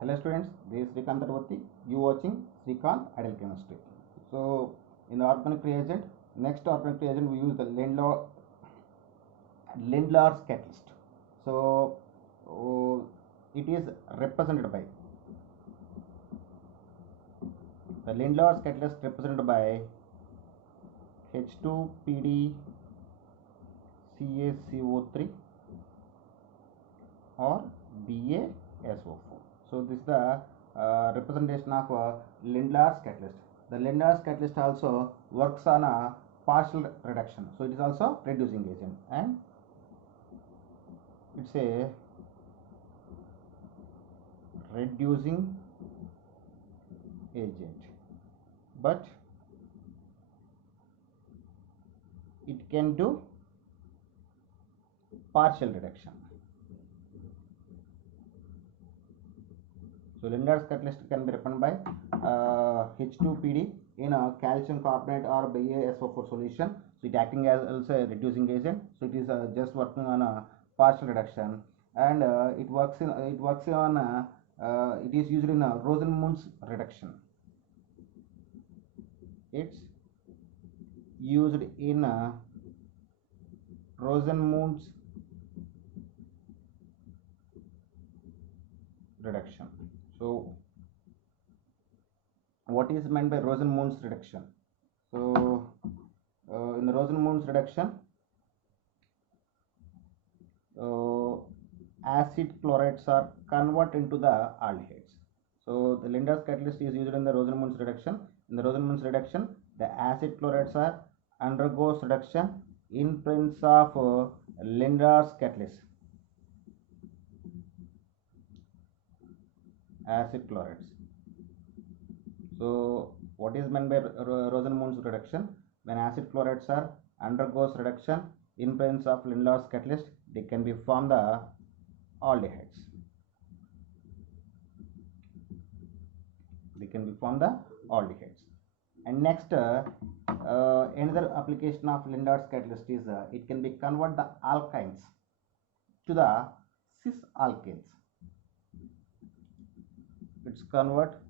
Hello students, this is Srikanth Tarvati. You watching Srikanth Ideal Chemistry. So in the organic reagent, next organic reagent we use the Lindlar's catalyst. So it is represented by the Lindlar's catalyst represented by H2PD CaCO3 or BaSO4. So this is the representation of Lindlar's catalyst. The Lindlar's catalyst also works on a partial reduction. So it is also reducing agent, and it's a reducing agent, but it can do partial reduction. So Lindlar's catalyst can be represented by H2PD in a calcium carbonate or BaSO4 solution. So it acting as also a reducing agent. So it is just working on a partial reduction, and it is used in Rosenmund's reduction. It's used in Rosenmund's reduction. So what is meant by Rosenmund's reduction? So in the Rosenmund's reduction, acid chlorides are converted into the aldehydes. So the Lindlar's catalyst is used in the Rosenmund's reduction. In the Rosenmund's reduction, the acid chlorides are undergoes reduction in presence of Lindlar's catalyst. Acid chlorides. So what is meant by Rosenmund's reduction? When acid chlorides are undergoes reduction in presence of Lindlar's catalyst, they can be formed the aldehydes. They can be formed the aldehydes. And next, another application of Lindlar's catalyst is it can be convert the alkynes to the cis alkanes. It's convert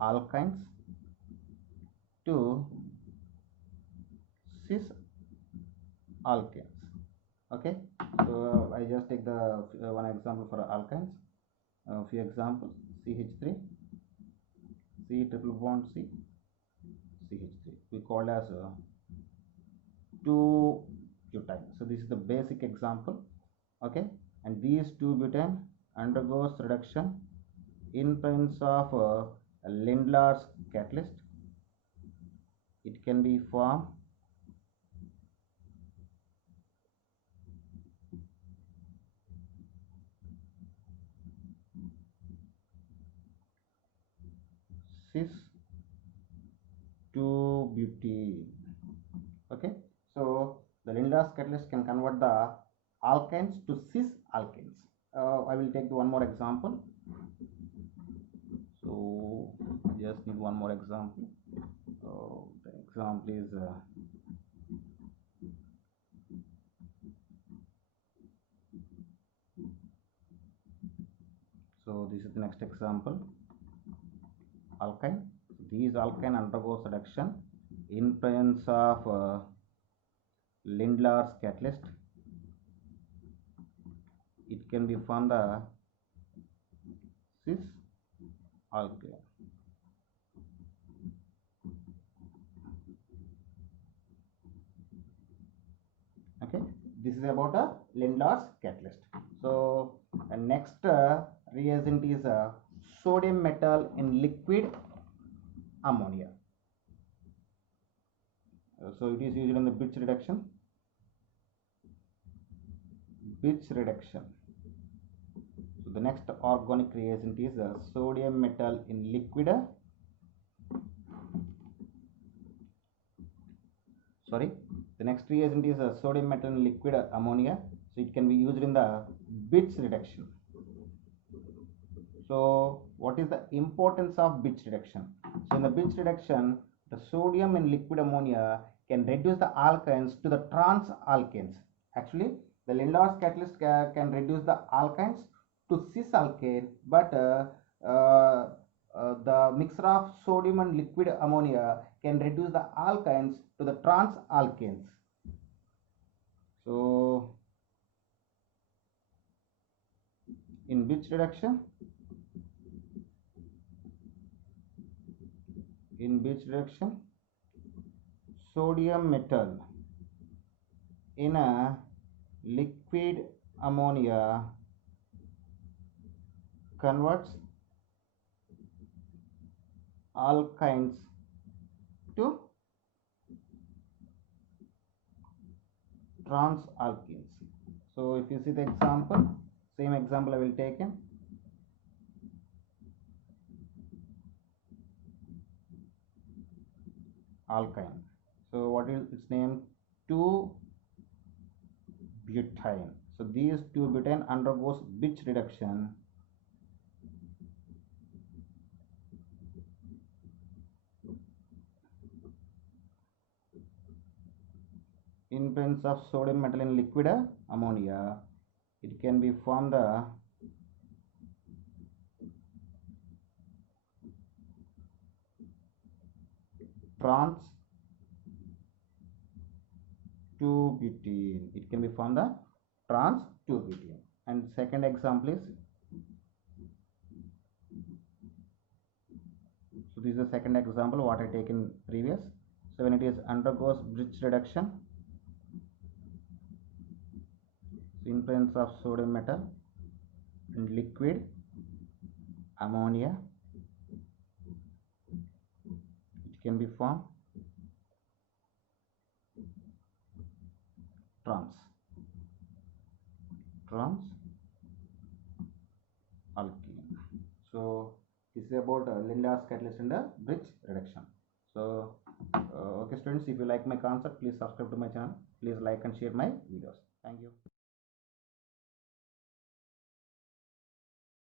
alkynes to cis alkanes. Okay, so I just take the one example for alkynes. Few examples: CH3, C triple bond C, CH3. We call as 2-butane. So this is the basic example. Okay, and these 2-butane undergoes reduction in presence of Lindlar's catalyst. It can be formed cis 2-butene. Okay, so the Lindlar's catalyst can convert the alkynes to cis alkanes. I will take one more example. So I just need one more example. The example is so this is the next example. Alkyne. These alkyne undergoes reduction in presence of Lindlar's catalyst. It can be formed the cis alkane. Okay, this is about a Lindlar's catalyst. So next reagent is sodium metal in liquid ammonia. So it is used in the Birch reduction. Birch reduction. So the next organic reagent is sodium metal in liquid. The next reagent is sodium metal in liquid ammonia. So it can be used in the Birch reduction. So what is the importance of Birch reduction? So in the Birch reduction, the sodium in liquid ammonia can reduce the alkynes to the trans alkanes. Actually, The Lindlar's catalyst can reduce the alkynes to cis alkane, but the mixture of sodium and liquid ammonia can reduce the alkynes to the trans alkanes. So in which reduction? Sodium metal in a liquid ammonia converts alkynes to trans alkenes. So if you see the example, same example I will take in. Alkyne. So what is its name? 2-butane. So these 2-butane undergoes which reduction? In presence of sodium metal in liquid ammonia, it can be formed the trans 2-butene. It can be formed the trans 2-butene. And second example is, so this is the second example what I taken previous. So when it is undergoes bridge reduction, in presence of sodium metal and liquid ammonia, it can be formed trans alkene. So this is about Lindlar's catalyst and the bridge reduction. So okay students, if you like my concept, please subscribe to my channel. Please like and share my videos. Thank you.